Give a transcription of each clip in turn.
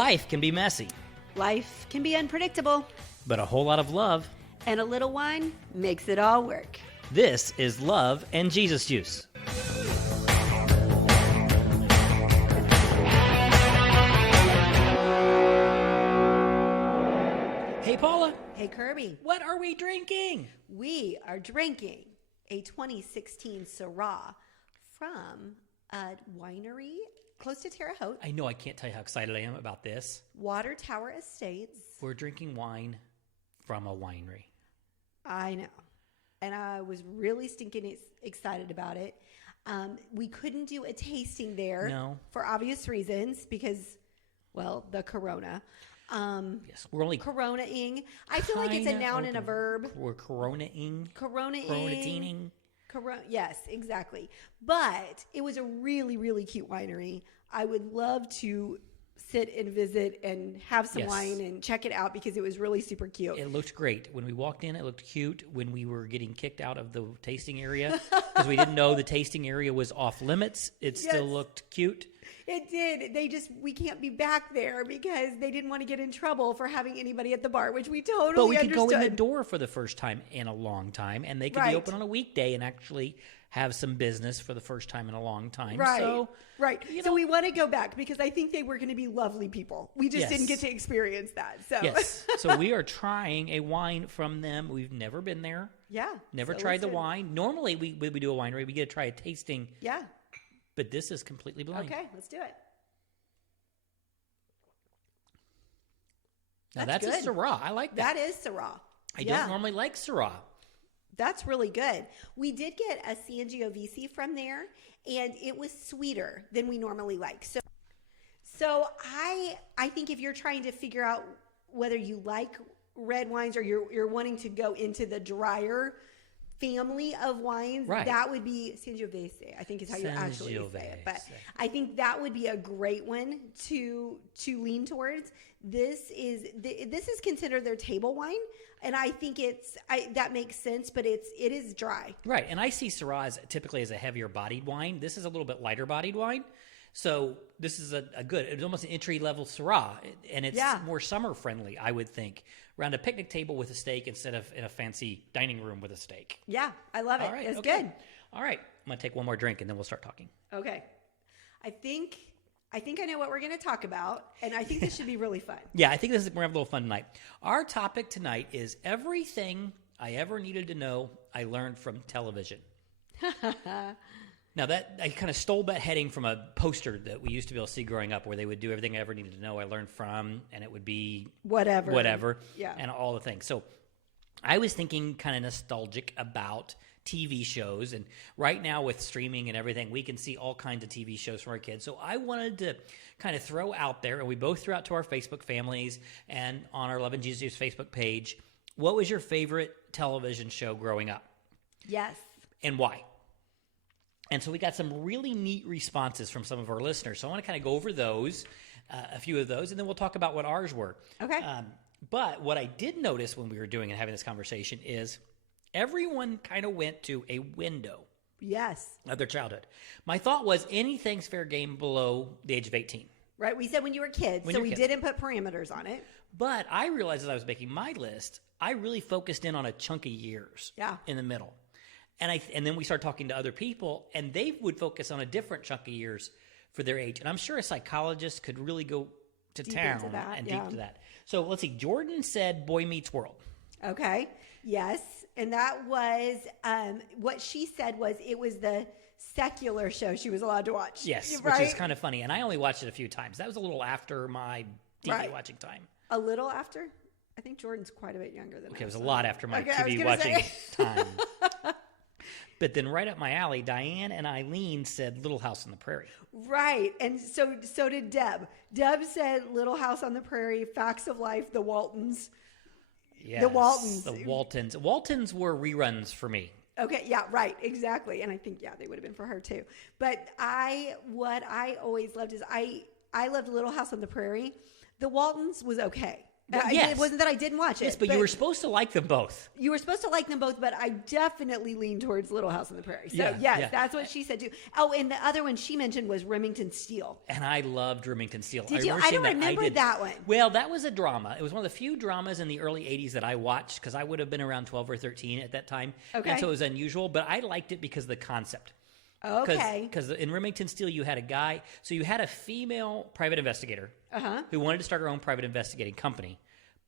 Life can be messy, Life can be unpredictable, but a whole lot of love. and a little wine makes it all work. This is Love and Jesus Juice. Hey, Paula. Hey, Kirby, What are we drinking? we are drinking a 2016 Syrah from a winery close to Terre Haute, I know I can't tell you how excited I am about this. Watertower Estates. We're drinking wine from a winery. I know. And I was really stinking excited about it. We couldn't do a tasting there No. for obvious reasons because, well, the Corona. Yes, we're only Corona-ing. I feel like it's a kinda noun and a open. verb. We're Corona-ing. Corona-ing. Yes, exactly. But it was a really, really cute winery. I would love to sit and visit and have some Yes. wine and check it out because it was really super cute. It looked great. When we walked in, it looked cute. When we were getting kicked out of the tasting area, because we didn't know the tasting area was off limits, it still Yes. looked cute. It did. We can't be back there because they didn't want to get in trouble for having anybody at the bar, which we totally But we could understood. go in the door for the first time in a long time, and they could Right. be open on a weekday and actually have some business for the first time in a long time. Right. So, right. you So know- we want to go back because I think they were going to be lovely people. We just Yes. didn't get to experience that. So yes. So we are trying a wine from them. We've never been there. yeah. Never So tried let's the do it. wine. Normally, we do a winery. We get to try a tasting, Yeah. but this is completely blind. Okay. Let's do it. Now, That's that's a good. Syrah. I like that. That is Syrah. I don't normally like Syrah. That's really good. We did get a Sangiovese from there, and it was sweeter than we normally like. So I think if you're trying to figure out whether you like red wines or you're wanting to go into the drier family of wines, Right. that would be Sangiovese, I think is how you actually say it. But Sangiovese. I think that would be a great one to lean towards. This is considered their table wine, and I think that makes sense, but it is dry. Right, and I see Syrah typically as a heavier bodied wine. This is a little bit lighter bodied wine. So this is a good, it's almost an entry level Syrah, and it's more summer friendly, I would think, around a picnic table with a steak instead of in a fancy dining room with a steak. Yeah, I love it. All right, It's okay. good. All right, I'm going to take one more drink and then we'll start talking. Okay. I think I know what we're going to talk about, and I think this should be really fun. Yeah, I think we're going to have a little fun tonight. Our topic tonight is everything I ever needed to know I learned from television. Now, that I kind of stole that heading from a poster that we used to be able to see growing up where they would do everything I ever needed to know I learned from, and it would be whatever, Yeah. and all the things. So I was thinking kind of nostalgic about TV shows, and right now with streaming and everything, we can see all kinds of TV shows from our kids. So I wanted to kind of throw out there, and we both threw out to our Facebook families and on our Love and Jesus Facebook page, what was your favorite television show growing up, Yes. and why? And so we got some really neat responses from some of our listeners. So I want to kind of go over those, a few of those, and then we'll talk about what ours were. Okay. But what I did notice when we were doing and having this conversation is everyone kind of went to a window Yes. of their childhood. My thought was anything's fair game below the age of 18. Right. We said when you were kids, When so you were we kids. didn't put parameters on it. But I realized as I was making my list, I really focused in on a chunk of years in the middle. And then we started talking to other people, and they would focus on a different chunk of years for their age. And I'm sure a psychologist could really go to Deep town into that, and yeah. deep to that. So let's see. Jordan said Boy Meets World. Okay. Yes. And that was what she said was it was the secular show she was allowed to watch. Yes, right? which is kind of funny. And I only watched it a few times. That was a little after my TV watching time. A little after? I think Jordan's quite a bit younger than Okay, it was a so- lot after my Okay, I was TV gonna watching say. time. But then right up my alley, Diane and Eileen said Little House on the Prairie. Right. And so did Deb. Deb said Little House on the Prairie, Facts of Life, The Waltons. Yes, The Waltons. The Waltons. Waltons were reruns for me. Okay, yeah, right, exactly. And I think, they would have been for her too. But what I always loved is I loved Little House on the Prairie. The Waltons was okay. Yes. It wasn't that I didn't watch it. Yes, but you were supposed to like them both. You were supposed to like them both, but I definitely lean towards Little House on the Prairie. So, Yeah, yes, yeah. that's what she said, too. Oh, and the other one she mentioned was Remington Steele. And I loved Remington Steele. Did you? I don't remember that one. Well, that was a drama. It was one of the few dramas in the early 80s that I watched because I would have been around 12 or 13 at that time. Okay. And so it was unusual, but I liked it because of the concept. Okay. Because in Remington Steele, you had a guy, so you had a female private investigator who wanted to start her own private investigating company,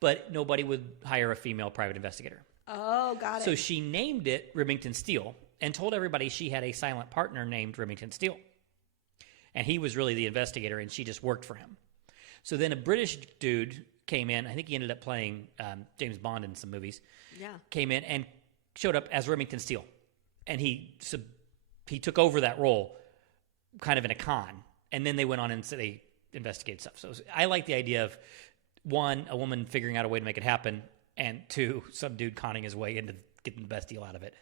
but nobody would hire a female private investigator. Oh, got it. So she named it Remington Steele and told everybody she had a silent partner named Remington Steele. And he was really the investigator, and she just worked for him. So then a British dude came in. I think he ended up playing James Bond in some movies. Yeah. Came in and showed up as Remington Steele. And he took over that role kind of in a con. And then they went on and so they investigated stuff. So I like the idea of, one, a woman figuring out a way to make it happen, and two, some dude conning his way into getting the best deal out of it.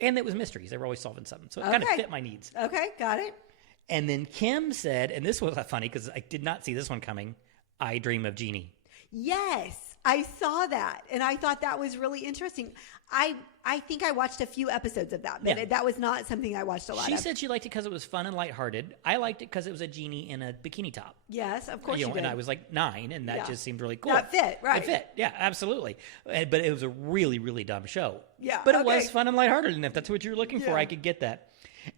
And it was mysteries. They were always solving something. So it kind of fit my needs. Okay, got it. And then Kim said, and this was funny because I did not see this one coming, I Dream of Jeannie. Yes, I saw that, and I thought that was really interesting. I think I watched a few episodes of that, but that was not something I watched a lot of. She said she liked it because it was fun and lighthearted. I liked it because it was a genie in a bikini top. Yes, of course you did. And I was like 9, and that just seemed really cool. That fit, right. It fit, yeah, absolutely. But it was a really, really dumb show. Yeah, but it was fun and lighthearted, and if that's what you're looking for, I could get that.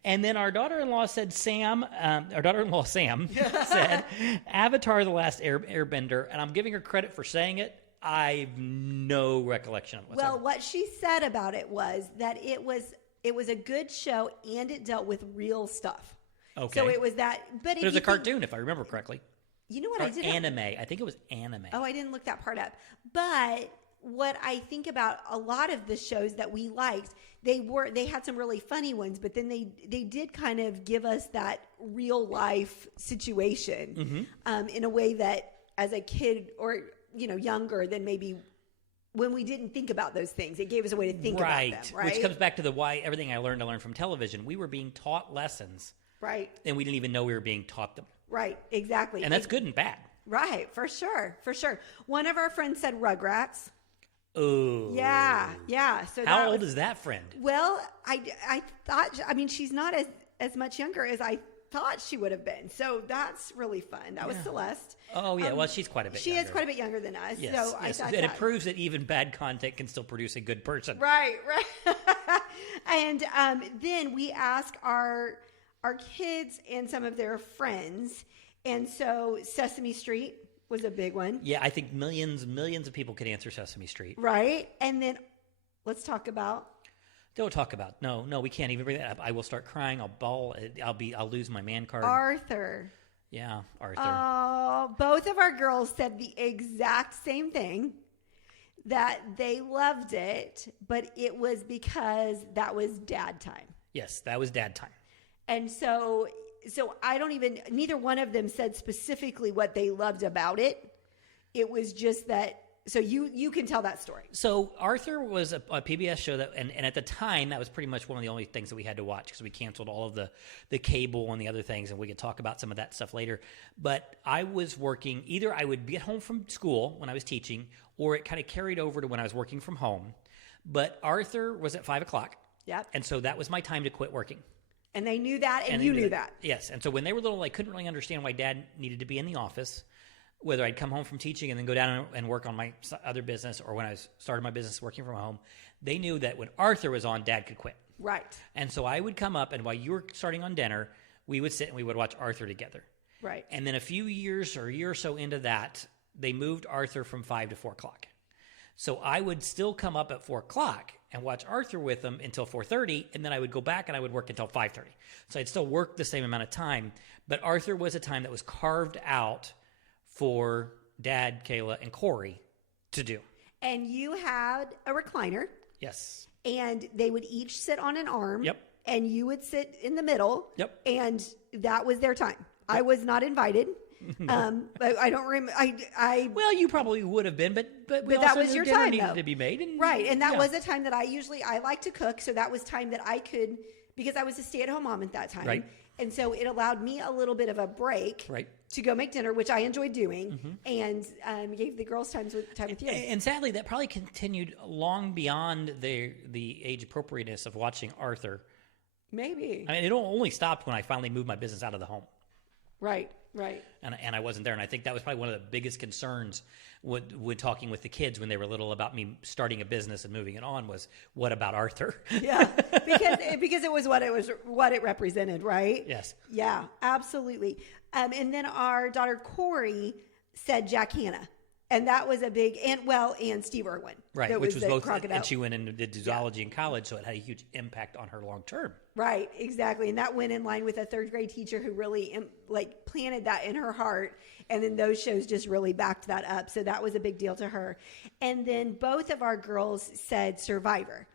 And then our daughter-in-law said Sam said Avatar: The Last Airbender, and I'm giving her credit for saying it. I've no recollection of it whatsoever. Well, what she said about it was that it was a good show and it dealt with real stuff. Okay. So it was that, but it was a cartoon, if I remember correctly. You know what or I did? Anime. I think it was anime. Oh, I didn't look that part up. But what I think about a lot of the shows that we liked, they had some really funny ones, but then they did kind of give us that real life situation in a way that as a kid or younger than maybe when we didn't think about those things, it gave us a way to think about them, right? Which comes back to the why everything I learned from television. We were being taught lessons, right? And we didn't even know we were being taught them, right? Exactly, and that's good and bad, right? For sure. One of our friends said Rugrats. Oh, yeah. So how old is that friend? Well, I thought. I mean, she's not as much younger as I thought she would have been. So that's really fun. That was Celeste. Oh, yeah. Well, she's quite a bit younger. She is quite a bit younger than us. Yes, so yes. I thought and it proves that even bad content can still produce a good person. Right. And then we ask our kids and some of their friends. And so Sesame Street was a big one. Yeah, I think millions of people could answer Sesame Street. Right. And then let's talk about... Don't talk about. No, we can't even bring that up. I will start crying. I'll bawl. I'll lose my man card. Arthur. Yeah, Arthur. Oh, both of our girls said the exact same thing, that they loved it, but it was because that was dad time. Yes, that was dad time. And so I don't even, neither one of them said specifically what they loved about it. It was just that. So you can tell that story. So Arthur was a PBS show that, and at the time, that was pretty much one of the only things that we had to watch because we canceled all of the cable and the other things, and we could talk about some of that stuff later. But I was working, either I would get home from school when I was teaching, or it kind of carried over to when I was working from home. But Arthur was at 5 o'clock. Yep. And so that was my time to quit working. And they knew that, and you knew that. Yes. And so when they were little, I couldn't really understand why Dad needed to be in the office. Whether I'd come home from teaching and then go down and work on my other business, or when I started my business working from home, they knew that when Arthur was on, Dad could quit. Right. And so I would come up, and while you were starting on dinner, we would sit and we would watch Arthur together. Right. And then a year or so into that, they moved Arthur from 5 to 4 o'clock. So I would still come up at 4 o'clock and watch Arthur with them until 4:30, and then I would go back and I would work until 5:30. So I'd still work the same amount of time, but Arthur was a time that was carved out for Dad, Kayla, and Corey to do. And you had a recliner. Yes. And they would each sit on an arm. Yep. And you would sit in the middle. Yep. And that was their time. Yep. I was not invited. But I don't remember. Well, you probably would have been, but that was your time, needed though. to be made, right? And that was a time that I like to cook, so that was time that I could, because I was a stay-at-home mom at that time, right? And so it allowed me a little bit of a break, right? to go make dinner, which I enjoyed doing, and gave the girls time with you. And sadly, that probably continued long beyond the age appropriateness of watching Arthur. Maybe. I mean, it only stopped when I finally moved my business out of the home. Right. And I wasn't there. And I think that was probably one of the biggest concerns when talking with the kids when they were little about me starting a business and moving it on was, what about Arthur? Yeah, because it was what it represented, right? Yes. Yeah, absolutely. And then our daughter Corey said Jack Hanna. And that was a big, and Steve Irwin. Right, which was both, crocodile. and she went and did zoology in college, so it had a huge impact on her long term. Right, exactly. And that went in line with a third grade teacher who really planted that in her heart. And then those shows just really backed that up. So that was a big deal to her. And then both of our girls said Survivor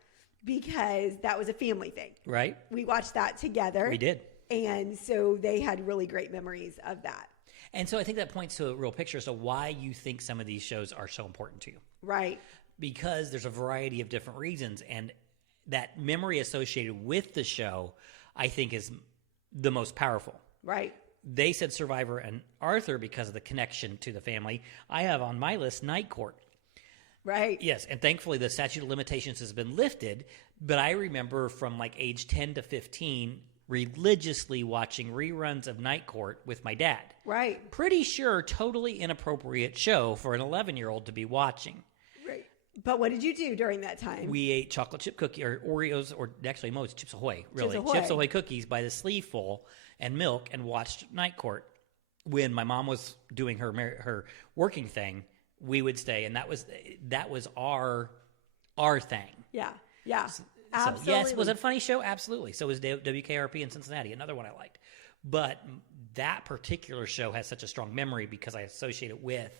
because that was a family thing. Right. We watched that together. We did. And so they had really great memories of that. And so I think that points to a real picture. So why you think some of these shows are so important to you. Right. Because there's a variety of different reasons. And that memory associated with the show, I think, is the most powerful. Right. They said Survivor and Arthur because of the connection to the family. I have on my list Night Court. Right. Yes. And thankfully the statute of limitations has been lifted. But I remember from like age 10 to 15 religiously watching reruns of Night Court with my dad. Right. Pretty sure totally inappropriate show for an 11-year-old to be watching. Right. But what did you do during that time? We ate chocolate chip cookie or Oreos, or actually most Chips Ahoy, really. Chips Ahoy. Chips Ahoy cookies by the sleeveful and milk, and watched Night Court. When my mom was doing her working thing, we would stay, and that was our thing. Yeah. Yeah. Absolutely. So, yes, was it a funny show? Absolutely. So was WKRP in Cincinnati, another one I liked. But that particular show has such a strong memory because I associate it with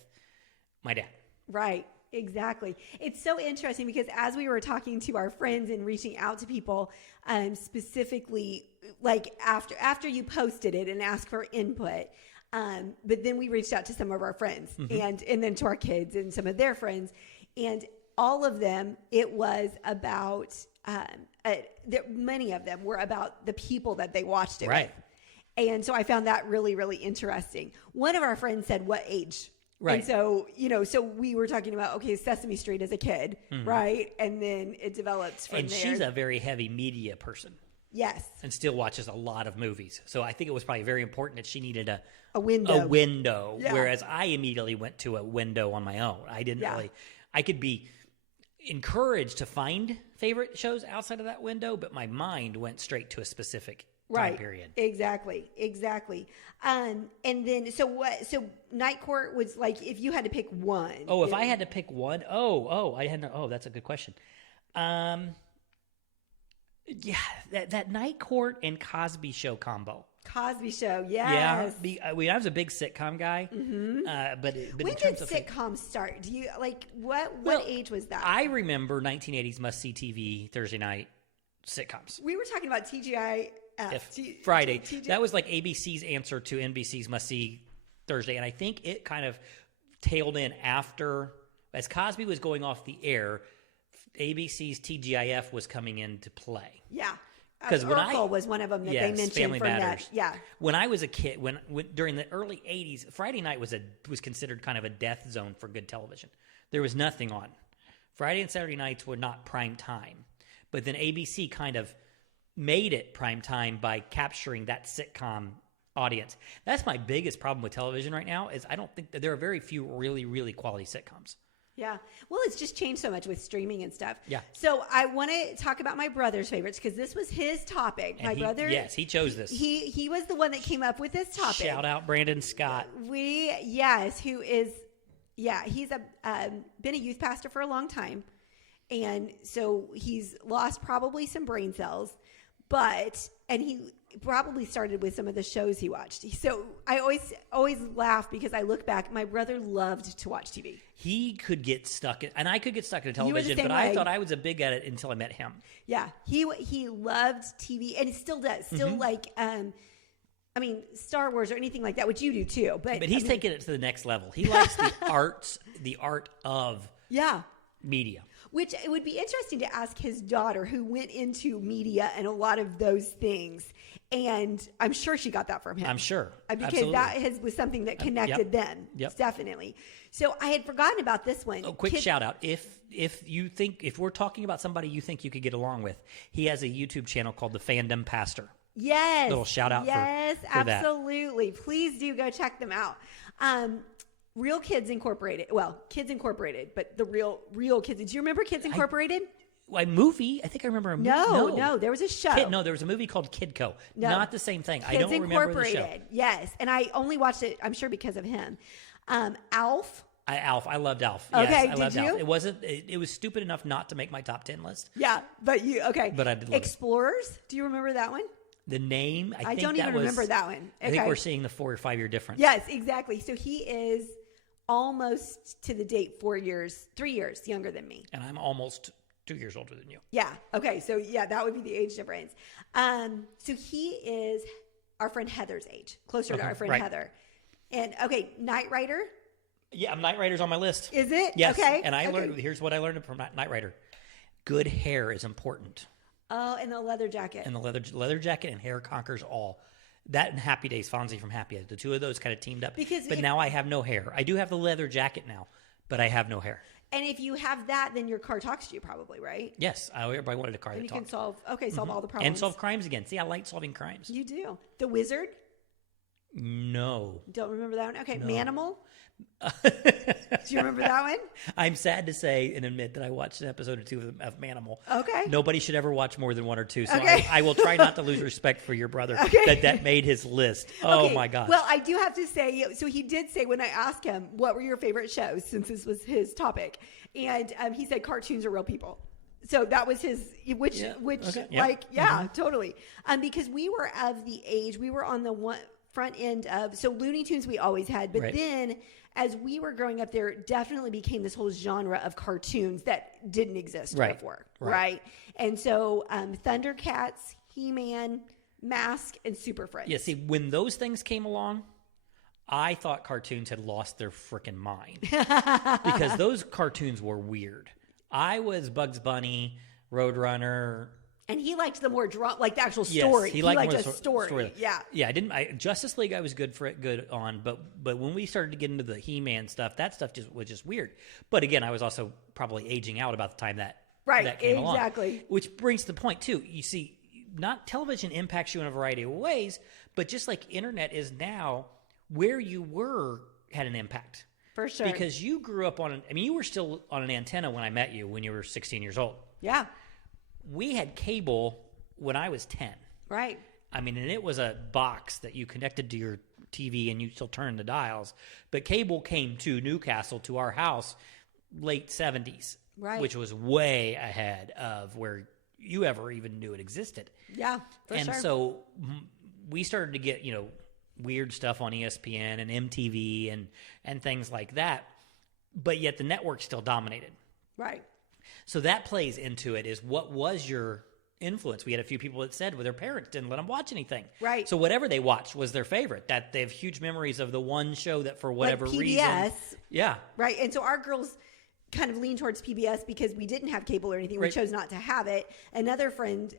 my dad. Right. Exactly. It's so interesting because as we were talking to our friends and reaching out to people, specifically like after you posted it and asked for input, but then we reached out to some of our friends and then to our kids and some of their friends, and all of them, it was about, many of them were about the people that they watched it with. And so I found that really, really interesting. One of our friends said, what age? Right. And so, so we were talking about, okay, Sesame Street as a kid, right? And then it developed from and there. And she's a very heavy media person. Yes. And still watches a lot of movies. So I think it was probably very important that she needed a window. A window. Yeah. Whereas I immediately went to a window on my own. I didn't really, I could be encouraged to find favorite shows outside of that window, but my mind went straight to a specific time period. Exactly. And then, so Night Court was like, if you had to pick one. Oh, if I had to pick one? That's a good question. Yeah, that Night Court and Cosby Show combo. Cosby Show, yes. Yeah, I was a big sitcom guy. But when did sitcoms start? Do you what age was that? I remember 1980s must-see TV Thursday night sitcoms. We were talking about TGI Friday. That was like ABC's answer to NBC's must-see Thursday, and I think it kind of tailed in after, as Cosby was going off the air, ABC's TGIF was coming into play. Yeah. Because Urkel was one of them that they mentioned Family from Matters. that. Yeah. When I was a kid, when during the early 80s, Friday night was considered kind of a death zone for good television. There was nothing on. Friday and Saturday nights were not prime time. But then ABC kind of made it prime time by capturing that sitcom audience. That's my biggest problem with television right now, is I don't think that there are very few really, really quality sitcoms. Yeah. Well, it's just changed so much with streaming and stuff. Yeah. So I want to talk about my brother's favorites because this was his topic. And he chose this. He was the one that came up with this topic. Shout out Brandon Scott. Who is, he's been a youth pastor for a long time. And so he's lost probably some brain cells, and he probably started with some of the shows he watched. So I always laugh because I look back. My brother loved to watch TV. He could get stuck in, and I could get stuck in television, but I thought I was a big at it until I met him. Yeah, he loved TV, and he still does. Still Star Wars or anything like that, which you do too. But he's taking it to the next level. He likes the art of media. which it would be interesting to ask his daughter, who went into media and a lot of those things. And I'm sure she got that from him. I'm sure. Because Absolutely. was something that connected them. Yep. Definitely. So I had forgotten about this one. Oh, quick shout out. If we're talking about somebody you think you could get along with, he has a YouTube channel called The Fandom Pastor. Yes. Little shout out for absolutely. That. Please do go check them out. Real Kids Incorporated. Well, Kids Incorporated, but the real Kids. Do you remember Kids Incorporated? A movie? I think I remember a movie. No. There was a show. There was a movie called Kidco. No. Not the same thing. Kids I don't remember the show. Yes. And I only watched it, I'm sure, because of him. Alf. I loved Alf. Okay, yes, I loved did you? Alf. It was stupid enough not to make my top 10 list. Yeah, but okay. But I did love Explorers. Do you remember that one? The name, I think don't even remember that one. Okay. I think we're seeing the 4 or 5 year difference. Yes, exactly. So he is almost to the date 3 years younger than me. And I'm almost 2 years older than you. Yeah. Okay. So yeah, that would be the age difference. So he is our friend Heather's age, closer to our friend Heather. And okay, Knight Rider. Yeah, Knight Rider's on my list. Is it? Yes. Okay. And here's what I learned from Knight Rider. Good hair is important. Oh, and the leather jacket. And the leather jacket and hair conquers all. That and Happy Days, Fonzie from Happy Days. The two of those kind of teamed up. But now I have no hair. I do have the leather jacket now, but I have no hair. And if you have that, then your car talks to you probably, right? Yes. Everybody wanted a car that talked. And you can solve all the problems. And solve crimes again. See, I like solving crimes. You do. The Wizard? No. Don't remember that one? Okay. No. Manimal? Do you remember that one? I'm sad to say and admit that I watched an episode or two of Manimal. Okay. Nobody should ever watch more than one or two. So okay. I will try not to lose respect for your brother that made his list. Oh, okay. my gosh. Well, I do have to say, so he did say when I asked him, what were your favorite shows, since this was his topic? And he said cartoons are real people. So that was his, totally. Because we were of the age, we were on the front end of, so Looney Tunes we always had, but then as we were growing up, there definitely became this whole genre of cartoons that didn't exist before, right? And so Thundercats, He-Man, Mask, and Super Friends. Yeah, see, when those things came along, I thought cartoons had lost their freaking mind because those cartoons were weird. I was Bugs Bunny, Roadrunner. And he liked the more the actual story. Yes, he liked a story. Yeah. Yeah, Justice League I was good on, but when we started to get into the He-Man stuff, that stuff was just weird. But again, I was also probably aging out about the time that came along. Exactly. Which brings the point too. You see, not television impacts you in a variety of ways, but just like internet is now, where you were had an impact. For sure. Because you grew up you were still on an antenna when I met you when you were 16 years old. Yeah. We had cable when I was 10. Right. And it was a box that you connected to your TV and you still turned the dials. But cable came to Newcastle, to our house, late 70s. Right. Which was way ahead of where you ever even knew it existed. Yeah, for sure. And so we started to get, weird stuff on ESPN and MTV and things like that. But yet the network still dominated. Right. So that plays into it, is what was your influence? We had a few people that said their parents didn't let them watch anything. Right. So whatever they watched was their favorite. That they have huge memories of the one show that for whatever reason. Yeah. Right. And so our girls kind of lean towards PBS because we didn't have cable or anything. We chose not to have it. Another friend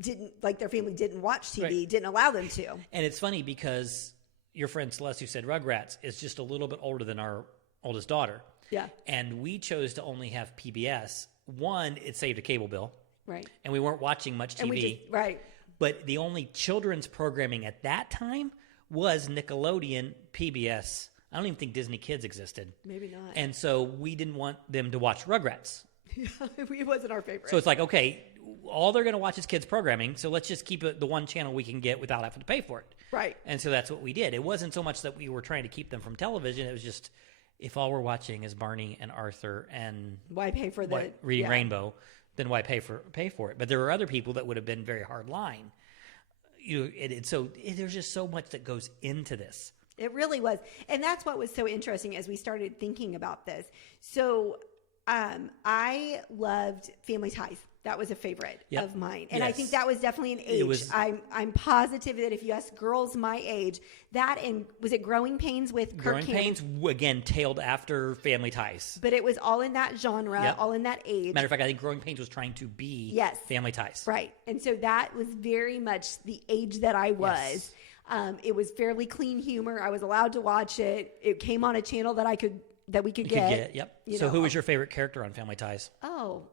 didn't, their family didn't watch TV, didn't allow them to. And it's funny because your friend Celeste, who said Rugrats, is just a little bit older than our oldest daughter. Yeah. And we chose to only have PBS. One, it saved a cable bill. Right. And we weren't watching much TV. Right. But the only children's programming at that time was Nickelodeon, PBS. I don't even think Disney Kids existed. Maybe not. And so we didn't want them to watch Rugrats. Yeah, it wasn't our favorite. So it's like, okay, all they're going to watch is kids programming, so let's just keep it the one channel we can get without having to pay for it. Right. And so that's what we did. It wasn't so much that we were trying to keep them from television. It was just, if all we're watching is Barney and Arthur and why pay for Reading Rainbow, then why pay for it? But there were other people that would have been very hard line. There's just so much that goes into this. It really was. And that's what was so interesting as we started thinking about this. So I loved Family Ties. That was a favorite Yep. of mine. And I Yes. think that was definitely an age. It was- I'm positive that if you ask girls my age, that and was it Growing Pains with Kirk Growing Cameron? Pains, again, tailed after Family Ties. But it was all in that genre, Yep. all in that age. Matter of fact, I think Growing Pains was trying to be Yes. Family Ties. Right. And so that was very much the age that I was. Yes. It was fairly clean humor. I was allowed to watch it. It came on a channel that we could You could get. Yep. You So know, who was your favorite character on Family Ties? Oh,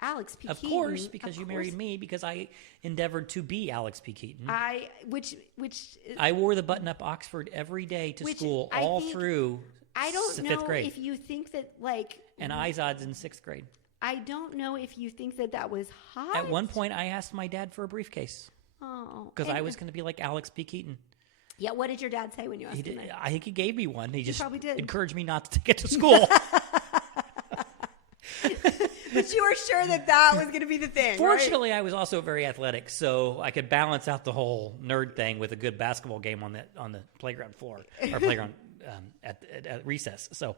Alex P. Of Keaton. course, because Of you course. married me, because I endeavored to be Alex P. Keaton. Which I wore the button-up Oxford every day to Which school, I all think- through I don't know fifth grade. if you think that like And Izod's in 6th grade. I don't know if you think that was hot. At one point, I asked my dad for a briefcase oh, because and- I was going to be like Alex P. Keaton. Yeah, what did your dad say when you asked He him did, that? I think he gave me one. He just probably did. encouraged me not to take it to school. But you were sure that was going to be the thing. right? Fortunately, I was also very athletic, so I could balance out the whole nerd thing with a good basketball game on the playground floor or playground at recess. So,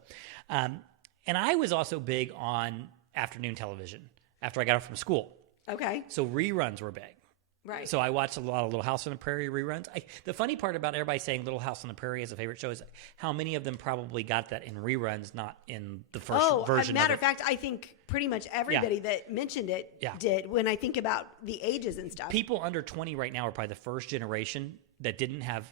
and I was also big on afternoon television after I got off from school. Okay. So reruns were big. Right. So I watched a lot of Little House on the Prairie reruns. The funny part about everybody saying Little House on the Prairie is a favorite show is how many of them probably got that in reruns, not in the first version matter of of fact, I think pretty much everybody that mentioned it Yeah. did when I think about the ages and stuff. People under 20 right now are probably the first generation that didn't have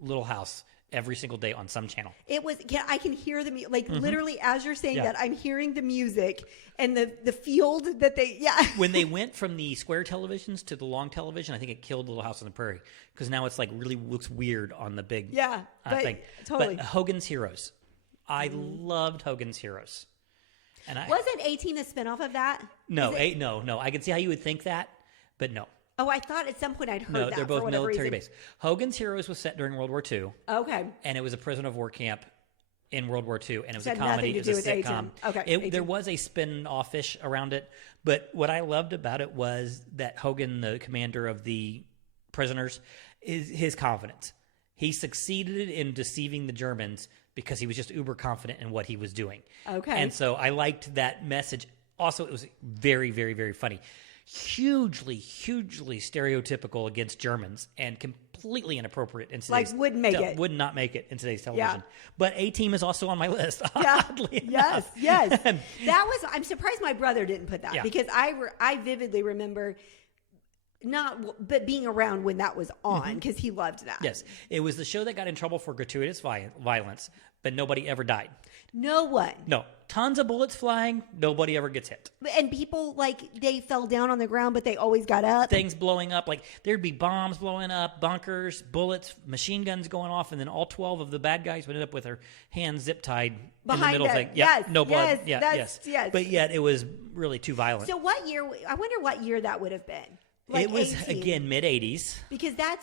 Little House every single day on some channel. It was, I can hear the like literally as you're saying Yeah. that, I'm hearing the music and the field that they, When they went from the square televisions to the long television, I think it killed Little House on the Prairie because now it's like really looks weird on the big but thing. totally. But Hogan's Heroes. I loved Hogan's Heroes. And Wasn't 18 a spinoff of that? No, Is it- no. I can see how you would think that, but no. Oh, I thought at some point I'd heard No, that they're for both whatever military reason. based. Hogan's Heroes was set during World War II, Okay. and it was a prisoner of war camp in World War II, and it was a had nothing comedy. to It do was a with sitcom. 18. Okay, 18. There was a spin-off-ish around it, but what I loved about it was that Hogan, the commander of the prisoners, is his confidence. He succeeded in deceiving the Germans because he was just uber confident in what he was doing. Okay. And so I liked that message. Also, it was very, very, very funny. Hugely stereotypical against Germans and completely inappropriate in today's Like, wouldn't make it. would not make it in today's television. Yeah. But A-Team is also on my list. Yeah. Oddly Yes. enough. Yes. I'm surprised my brother didn't put that Yeah. because I vividly remember but being around when that was on because he loved that. Yes, it was the show that got in trouble for gratuitous violence, but nobody ever died. No one. No, tons of bullets flying, nobody ever gets hit. And people, like, they fell down on the ground, but they always got up. Things blowing up, like there'd be bombs blowing up, bunkers, bullets, machine guns going off, and then all 12 of the bad guys would end up with their hands zip tied in the Behind middle them. thing. Yes, no blood. yes, yes. But yet it was really too violent. So what year, I wonder what year that would have been. Like it was, 18. again, mid-'80s. Because that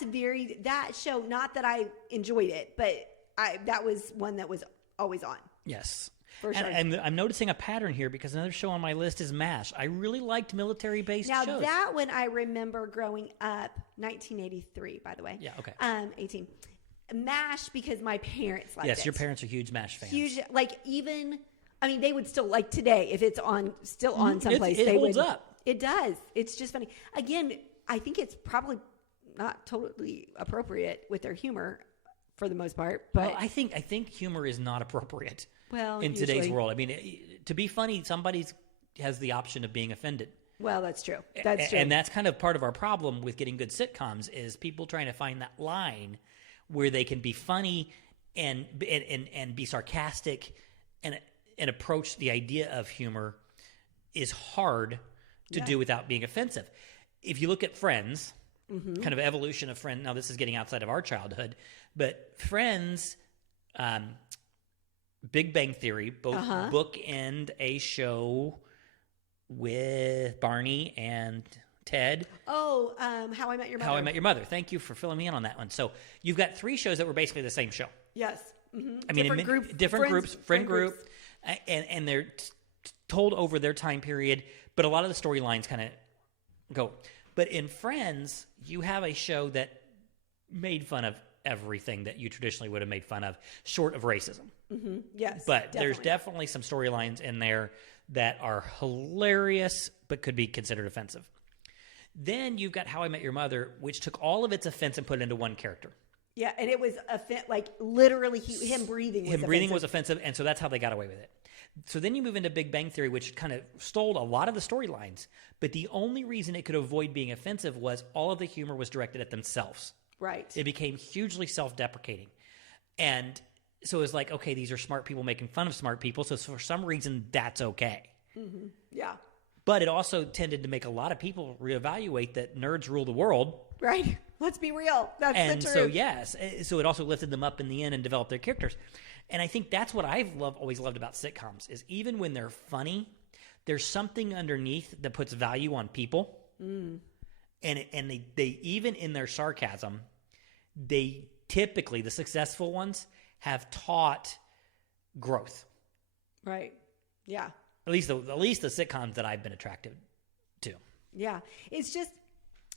show, not that I enjoyed it, but that was one that was always on. Yes. For sure. And I'm noticing a pattern here because another show on my list is MASH. I really liked military-based Now, shows. that one I remember growing up, 1983, by the way. Yeah, okay. 18. MASH, because my parents liked it. Yes, your parents are huge MASH fans. Huge, like even, I mean, they would still, like today, if it's still on someplace, it they holds would. up. It does. It's just funny. Again, I think it's probably not totally appropriate with their humor for the most part, but Well, I think humor is not appropriate in today's usually. world. I mean, to be funny, somebody has the option of being offended. Well, that's true. That's true. And that's kind of part of our problem with getting good sitcoms is people trying to find that line where they can be funny and be sarcastic and approach the idea of humor is hard to do without being offensive. If you look at Friends, kind of evolution of Friends, now this is getting outside of our childhood, but Friends, Big Bang Theory, both bookend a show with Barney and Ted. Oh, How I Met Your Mother. How I Met Your Mother. Thank you for filling me in on that one. So you've got 3 shows that were basically the same show. Yes. Mm-hmm. I mean, different groups, friend group, and they're told over their time period, but a lot of the storylines kind of go. But in Friends, you have a show that made fun of everything that you traditionally would have made fun of, short of racism. Mm-hmm. Yes. But there's definitely some storylines in there that are hilarious but could be considered offensive. Then you've got How I Met Your Mother, which took all of its offense and put it into one character. Yeah, and it was like literally him breathing was offensive. Was offensive, and so that's how they got away with it. So then you move into Big Bang Theory, which kind of stole a lot of the storylines, but the only reason it could avoid being offensive was all of the humor was directed at themselves. Right. It became hugely self-deprecating. And so it was like, okay, these are smart people making fun of smart people, so for some reason that's okay. Mm-hmm. Yeah. But it also tended to make a lot of people reevaluate that nerds rule the world. Right. Let's be real. That's the truth. And so, yes. So it also lifted them up in the end and developed their characters. And I think that's what I've always loved about sitcoms is even when they're funny, there's something underneath that puts value on people. Mm. And they even in their sarcasm, they typically, the successful ones, have taught growth. Right. Yeah. At least the sitcoms that I've been attracted to. Yeah. It's just,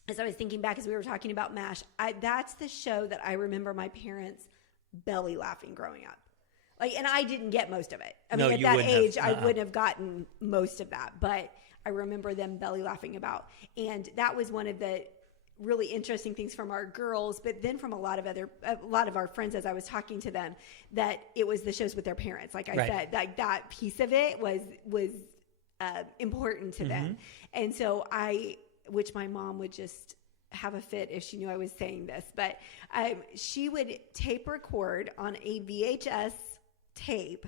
as I was thinking back as we were talking about MASH, that's the show that I remember my parents belly laughing growing up. Like, and I didn't get most of it. I mean, at that age, I wouldn't have gotten most of that, but I remember them belly laughing about. And that was one of the really interesting things from our girls, but then from a lot of our friends as I was talking to them, that it was the shows with their parents. Like I said, like that piece of it was important to them. And so which my mom would just have a fit if she knew I was saying this, but she would tape record on a VHS tape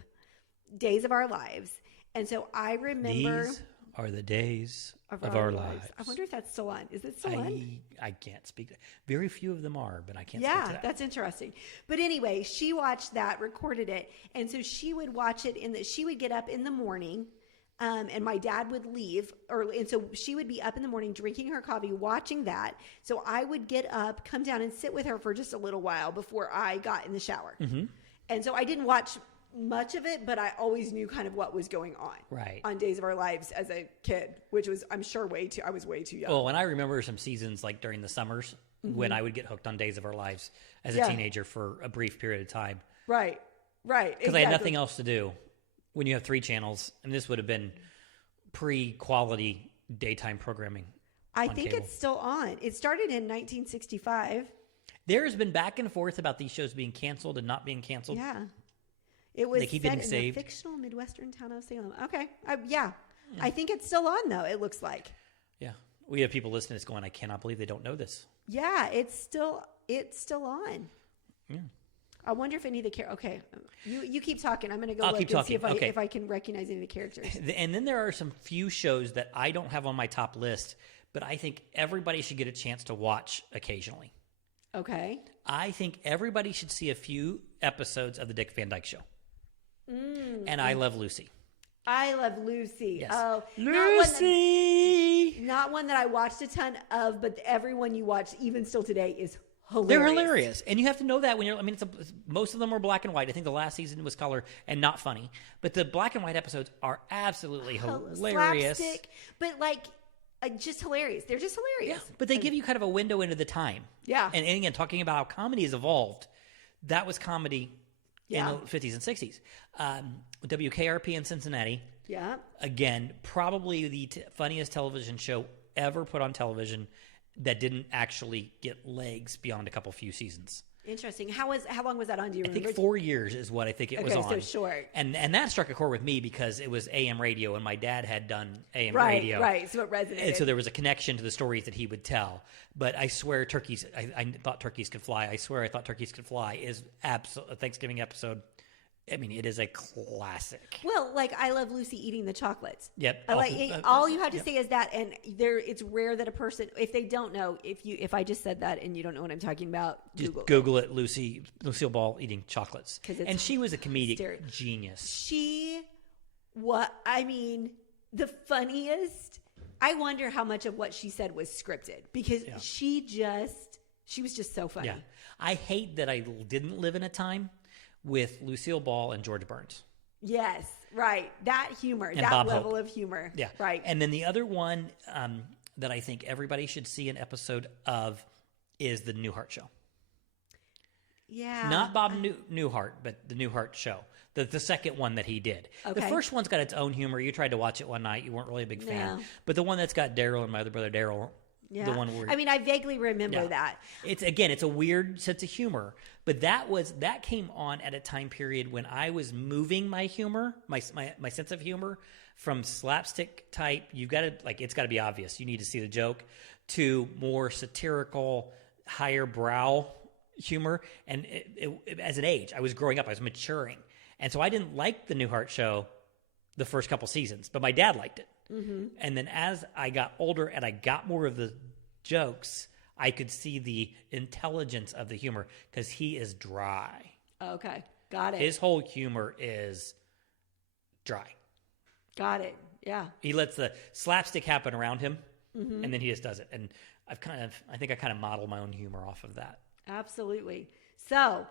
Days of Our Lives. And so I remember... These are the days of our lives. I wonder if that's still on. Is it still on? I can't speak. Very few of them are, but I can't speak to that. Yeah, that's interesting. But anyway, she watched that, recorded it, and so she would watch it she would get up in the morning, and my dad would leave early, and so she would be up in the morning drinking her coffee, watching that. So I would get up, come down, and sit with her for just a little while before I got in the shower. Mm-hmm. And so I didn't watch much of it, but I always knew kind of what was going on on Days of Our Lives as a kid, which was, I'm sure, I was way too young. Oh, and I remember some seasons like during the summers when I would get hooked on Days of Our Lives as a teenager for a brief period of time. Right. Because I had nothing else to do when you have 3 channels, and this would have been pre-quality daytime programming. I think cable. It's still on. It started in 1965. There's been back and forth about these shows being canceled and not being canceled. Yeah. It was they keep set getting in saved. the fictional Midwestern town of Salem. Okay. I think it's still on, though, it looks like. Yeah. We have people listening that's going, I cannot believe they don't know this. Yeah, it's still on. Yeah. I wonder if any of the characters... Okay. You keep talking. I'm going to go look and see if I can recognize any of the characters. And then there are some few shows that I don't have on my top list, but I think everybody should get a chance to watch occasionally. Okay. I think everybody should see a few episodes of The Dick Van Dyke Show. And I Love Lucy. I Love Lucy. Yes. Oh, Lucy! Not one that I watched a ton of, but everyone you watch, even still today, is hilarious. They're hilarious. And you have to know that when most of them are black and white. I think the last season was color and not funny. But the black and white episodes are absolutely hilarious. Slapstick, but just hilarious. They're just hilarious. Yeah, but they give you kind of a window into the time. Yeah. And again, talking about how comedy has evolved, that was comedy in the 50s and 60s. WKRP in Cincinnati. Yeah. Again, probably the funniest television show ever put on television that didn't actually get legs beyond a few seasons. Interesting. How long was that on? Do you remember? I think 4 years is what I think it was on. Okay, so short. And that struck a chord with me because it was AM radio, and my dad had done AM radio. Right, so it resonated. And so there was a connection to the stories that he would tell. But I swear I thought turkeys could fly. I swear I thought turkeys could fly is a Thanksgiving episode. I mean, it is a classic. Well, I Love Lucy eating the chocolates. Yep. All you have to say is that, and it's rare that a person, if they don't know, if I just said that and you don't know what I'm talking about, Google it. Lucille Ball eating chocolates, and she was a comedic genius. The funniest. I wonder how much of what she said was scripted because she was just so funny. Yeah, I hate that I didn't live in a time with Lucille Ball and George Burns. Yes, right. That humor, and that Bob level Hope. Of humor. Yeah. Right. And then the other one that I think everybody should see an episode of is The Newhart Show. Yeah. Not Bob Newhart, but the Newhart show. The second one that he did. Okay. The first one's got its own humor. You tried to watch it one night. You weren't really a big fan. No. But the one that's got Daryl and my other brother Daryl, Yeah. the one where... I mean, I vaguely remember that. It's a weird sense of humor. But that came on at a time period when I was moving my humor, my sense of humor, from slapstick type, it's got to be obvious. You need to see the joke, to more satirical, higher brow humor. And as an age, I was growing up, I was maturing. And so I didn't like the Newhart show the first couple seasons, but my dad liked it. Mm-hmm. And then as I got older and I got more of the jokes, I could see the intelligence of the humor because he is dry. Okay. Got it. His whole humor is dry. Got it. Yeah. He lets the slapstick happen around him, and then he just does it. And I think I kind of model my own humor off of that. Absolutely. So,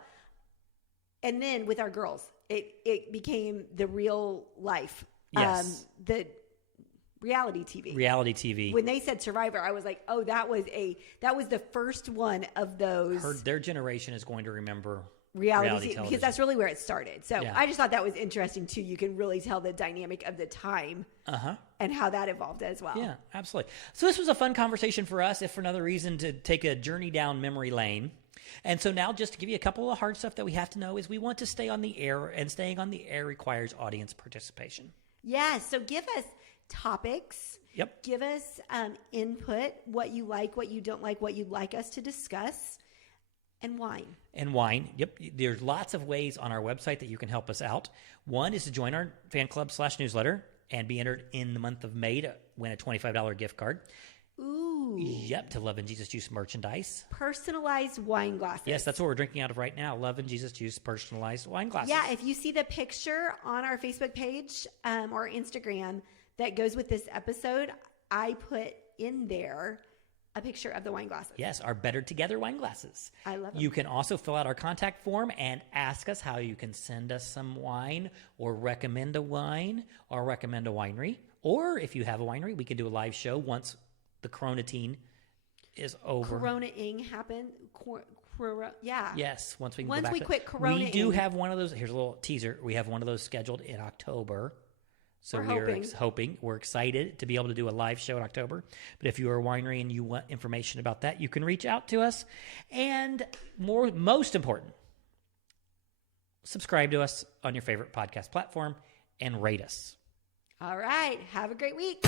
and then with our girls, it became the real life. Yes. The reality TV. Reality TV. When they said Survivor, I was like, oh, that was the first one of those. Their generation is going to remember reality television. Because that's really where it started. So Yeah. I just thought that was interesting too. You can really tell the dynamic of the time and how that evolved as well. Yeah, absolutely. So this was a fun conversation for us, if for another reason, to take a journey down memory lane. And so now, just to give you a couple of hard stuff that we have to know, is we want to stay on the air, and staying on the air requires audience participation. Yeah, so give us topics. Yep. Give us input, what you like, what you don't like, what you'd like us to discuss, and wine. And wine. Yep. There's lots of ways on our website that you can help us out. One is to join our fan club /newsletter and be entered in the month of May to win a $25 gift card. Ooh. Yep, to Love and Jesus Juice merchandise. Personalized wine glasses. Yes, that's what we're drinking out of right now. Love and Jesus Juice personalized wine glasses. Yeah, if you see the picture on our Facebook page or Instagram that goes with this episode, I put in there a picture of the wine glasses. Yes, our Better Together wine glasses. I love them. You can also fill out our contact form and ask us how you can send us some wine, or recommend a wine, or recommend a winery. Or if you have a winery, we can do a live show once the Coronatine is over. Corona-ing happened. Yeah. Yes, once we can Once go back we to- quit Corona-ing. We do have one of those. Here's a little teaser. We have one of those scheduled in October. So we're excited to be able to do a live show in October. But if you are a winery and you want information about that, you can reach out to us. And most important, subscribe to us on your favorite podcast platform and rate us. All right. Have a great week.